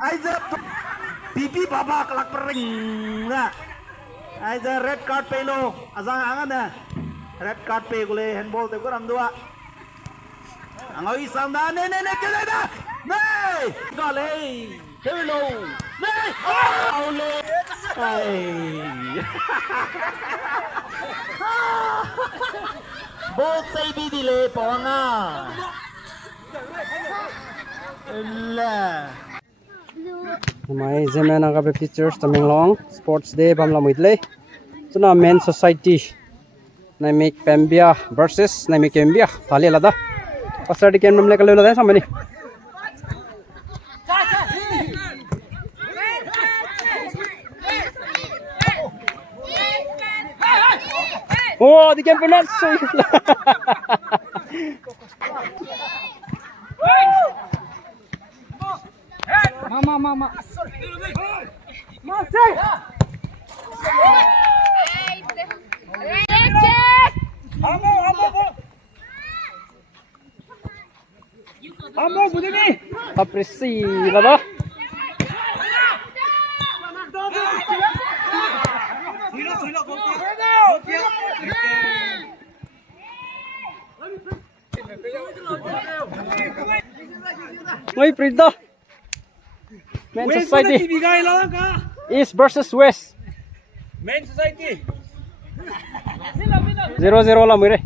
Aja pipi baba kelak pering na. Aja red card pe lo. Azang angan na. Red card pe gule handball te kuram dua. Angoi samda ne kele da. Nei! Gole. Kele lo. Nei! Oh le. Ai. Both say bi dile ponga. La. My Zeme Naga pictures Tamenglong Sports Day bamla muitle. So na Men Society na make Pembia versus na make Pembia thali lada. Pasar di ken namle kalo lada samani. Oh, di ken penat so. Mama. Apresi lada. Oi, Prida. Men Society. East versus West. Men Society. 0-0 lah mire.